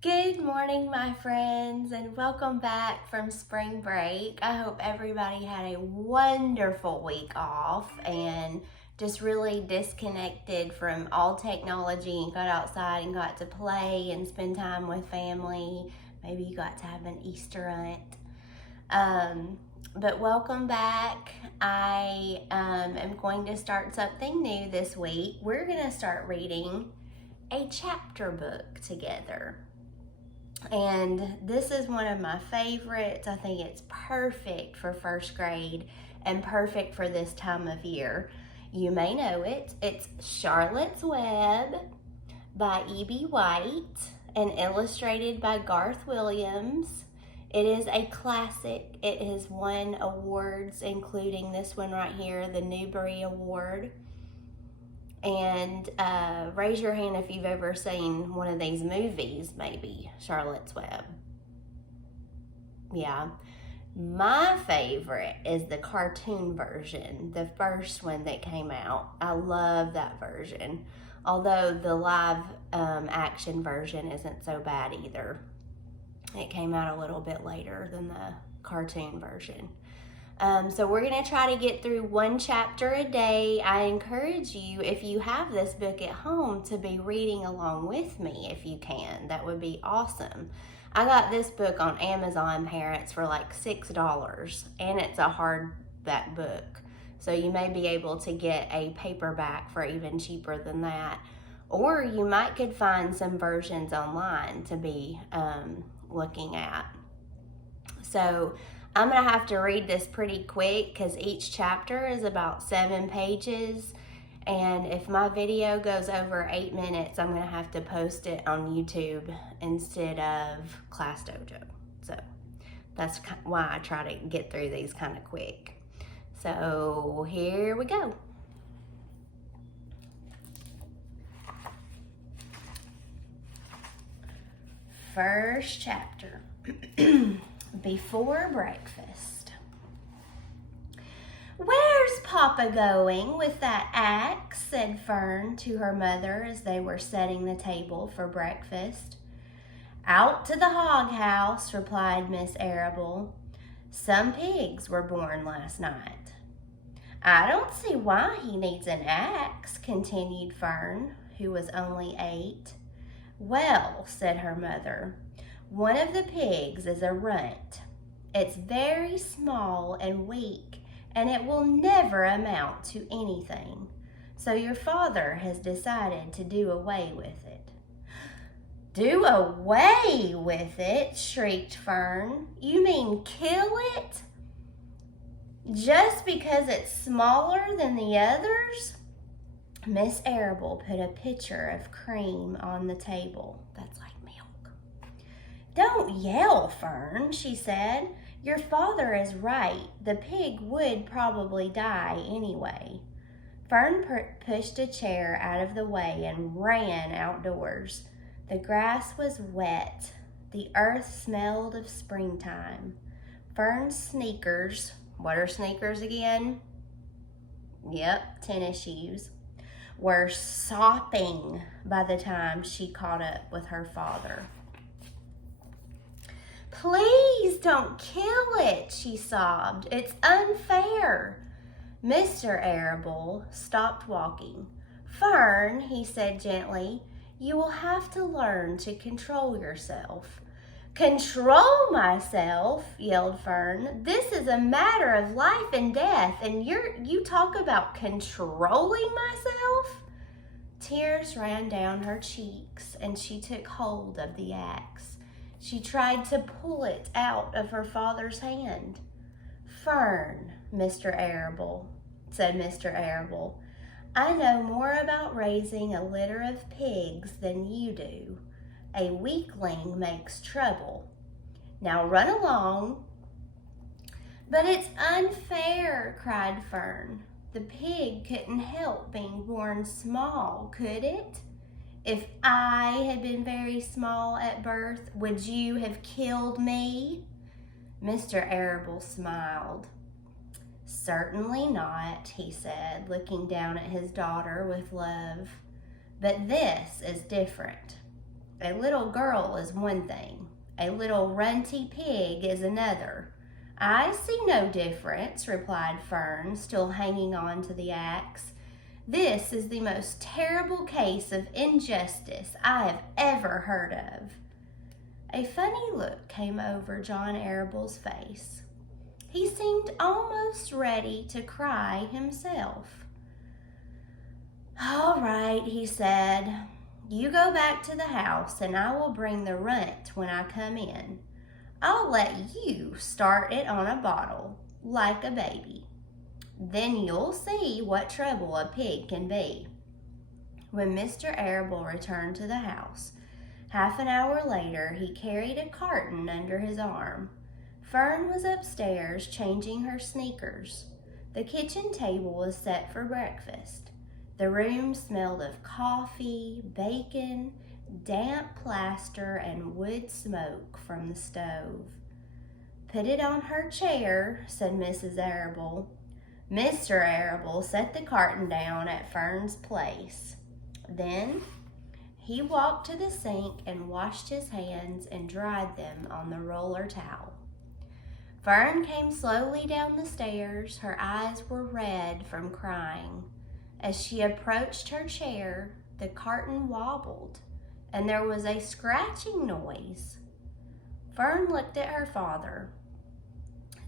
Good morning, my friends, and welcome back from spring break. I hope everybody had a wonderful week off and just really disconnected from all technology and got outside and got to play and spend time with family. Maybe you got to have an Easter hunt. But welcome back. I am going to start something new this week. We're going to start reading a chapter book together. And this is one of my favorites. I think it's perfect for first grade and perfect for this time of year. You may know it. It's Charlotte's Web by E.B. White and illustrated by Garth Williams. It is a classic. It has won awards, including this one right here, the Newbery Award. And raise your hand if you've ever seen one of these movies, maybe Charlotte's Web. Yeah. My favorite is the cartoon version, the first one that came out. I love that version. Although the live action version isn't so bad either. It came out a little bit later than the cartoon version. So we're going to try to get through one chapter a day. I encourage you, if you have this book at home, to be reading along with me if you can. That would be awesome. I got this book on Amazon, parents, for like $6, and it's a hardback book. So you may be able to get a paperback for even cheaper than that. Or you might could find some versions online to be looking at. So I'm going to have to read this pretty quick because each chapter is about 7 pages. And if my video goes over 8 minutes, I'm going to have to post it on YouTube instead of Class Dojo. So that's why I try to get through these kind of quick. So here we go. First chapter. Before breakfast. "Where's Papa going with that axe?" said Fern to her mother as they were setting the table for breakfast. "Out to the hog house," replied Miss Arable. "Some pigs were born last night." "I don't see why he needs an axe," continued Fern, who was only 8. "Well," said her mother, "one of the pigs is a runt. It's very small and weak, and it will never amount to anything. So your father has decided to do away with it." "Do away with it?" shrieked Fern. "You mean kill it? Just because it's smaller than the others?" Miss Arable put a pitcher of cream on the table. That's like milk. "Don't yell, Fern," she said. "Your father is right. The pig would probably die anyway." Fern pushed a chair out of the way and ran outdoors. The grass was wet. The earth smelled of springtime. Fern's sneakers, what are sneakers again? Yep, tennis shoes, were sopping by the time she caught up with her father. "Please don't kill it," she sobbed. "It's unfair." Mr. Arable stopped walking. "Fern," he said gently, "you will have to learn to control yourself." "Control myself?" yelled Fern. "This is a matter of life and death, and you talk about controlling myself?" Tears ran down her cheeks, and she took hold of the axe. She tried to pull it out of her father's hand. "Fern," said Mr. Arable, "I know more about raising a litter of pigs than you do. A weakling makes trouble. Now run along." "But it's unfair," cried Fern. "The pig couldn't help being born small, could it? If I had been very small at birth, would you have killed me?" Mr. Arable smiled. "Certainly not," he said, looking down at his daughter with love. "But this is different. A little girl is one thing. A little runty pig is another. I see no difference, replied Fern, still hanging on to the axe. This is the most terrible case of injustice I have ever heard of. A funny look came over John Arable's face. He seemed almost ready to cry himself. All right, he said. You go back to the house and I will bring the runt when I come in. I'll let you start it on a bottle, like a baby. Then you'll see what trouble a pig can be. When Mr. Arable returned to the house, half an hour later, he carried a carton under his arm. Fern was upstairs changing her sneakers. The kitchen table was set for breakfast. The room smelled of coffee, bacon, damp plaster, and wood smoke from the stove. Put it on her chair, said Mrs. Arable. Mr. Arable set the carton down at Fern's place. Then he walked to the sink and washed his hands and dried them on the roller towel. Fern came slowly down the stairs. Her eyes were red from crying. As she approached her chair, the carton wobbled, and there was a scratching noise. Fern looked at her father.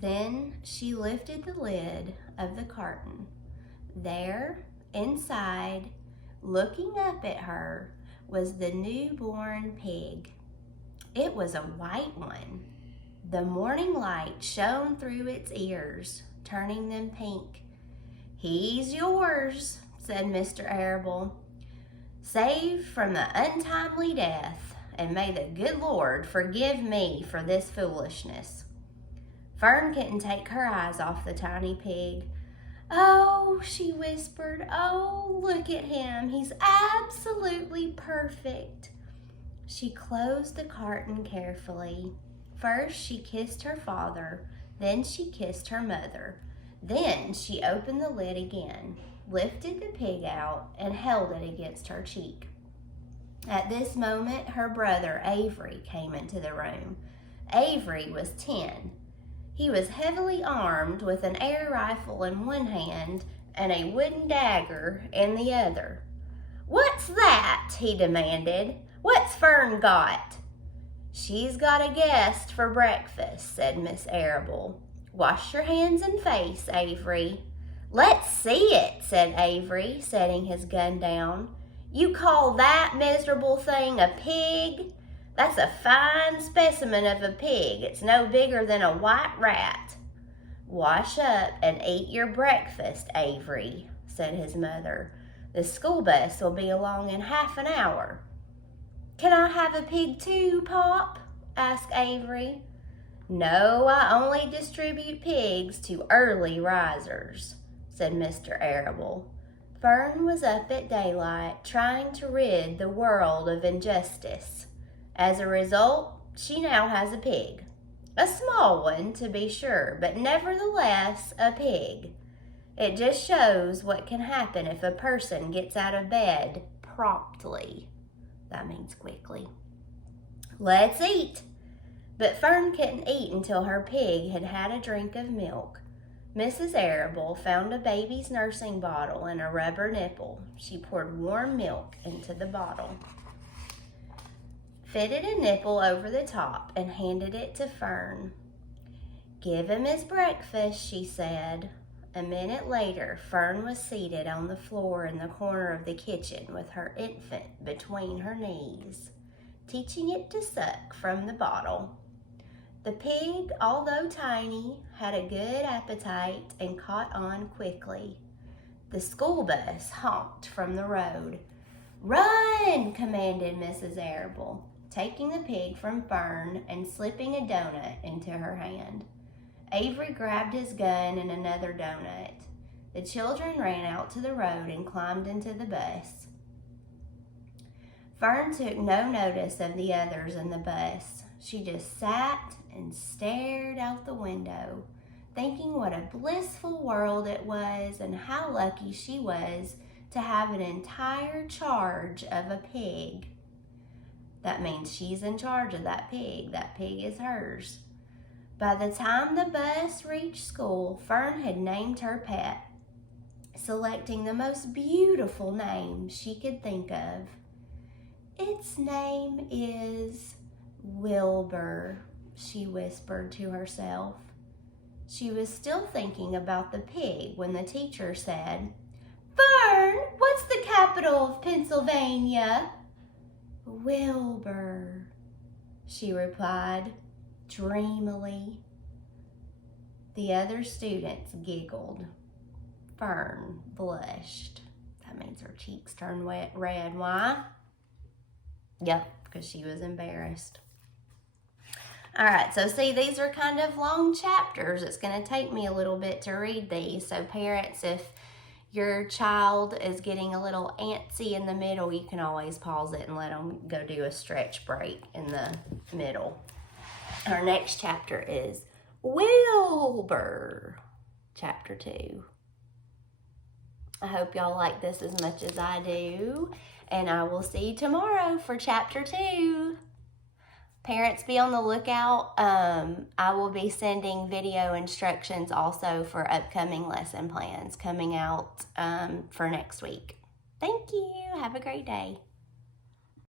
Then she lifted the lid of the carton. There, inside, looking up at her, was the newborn pig. It was a white one. The morning light shone through its ears, turning them pink. He's yours, said Mr. Arable. Saved from the untimely death, and may the good Lord forgive me for this foolishness. Fern couldn't take her eyes off the tiny pig. Oh, she whispered, oh, look at him. He's absolutely perfect. She closed the carton carefully. First, she kissed her father. Then she kissed her mother. Then she opened the lid again, lifted the pig out, and held it against her cheek. At this moment, her brother Avery came into the room. Avery was 10. He was heavily armed with an air rifle in one hand and a wooden dagger in the other. What's that? He demanded. What's Fern got? She's got a guest for breakfast, said Miss Arable. Wash your hands and face, Avery. Let's see it, said Avery, setting his gun down. You call that miserable thing a pig? That's a fine specimen of a pig. It's no bigger than a white rat. Wash up and eat your breakfast, Avery, said his mother. The school bus will be along in half an hour. Can I have a pig too, Pop? Asked Avery. No, I only distribute pigs to early risers, said Mr. Arable. Fern was up at daylight trying to rid the world of injustice. As a result, she now has a pig. A small one, to be sure, but nevertheless a pig. It just shows what can happen if a person gets out of bed promptly. That means quickly. Let's eat. But Fern couldn't eat until her pig had had a drink of milk. Mrs. Arable found a baby's nursing bottle and a rubber nipple. She poured warm milk into the bottle, fitted a nipple over the top, and handed it to Fern. Give him his breakfast, she said. A minute later, Fern was seated on the floor in the corner of the kitchen with her infant between her knees, teaching it to suck from the bottle. The pig, although tiny, had a good appetite and caught on quickly. The school bus honked from the road. Run, commanded Mrs. Arable, taking the pig from Fern and slipping a donut into her hand. Avery grabbed his gun and another donut. The children ran out to the road and climbed into the bus. Fern took no notice of the others in the bus. She just sat and stared out the window, thinking what a blissful world it was and how lucky she was to have an entire charge of a pig. That means she's in charge of that pig. That pig is hers. By the time the bus reached school, Fern had named her pet, selecting the most beautiful name she could think of. Its name is Wilbur, she whispered to herself. She was still thinking about the pig when the teacher said, "Fern, what's the capital of Pennsylvania?" "Wilbur," she replied dreamily. The other students giggled. Fern blushed. That means her cheeks turned red. Why? Yep, because she was embarrassed. All right, so see, these are kind of long chapters. It's going to take me a little bit to read these. So parents, if your child is getting a little antsy in the middle, you can always pause it and let them go do a stretch break in the middle. Our next chapter is Wilbur, chapter 2. I hope y'all like this as much as I do, and I will see you tomorrow for chapter 2. Parents, be on the lookout. I will be sending video instructions also for upcoming lesson plans coming out for next week. Thank you. Have a great day.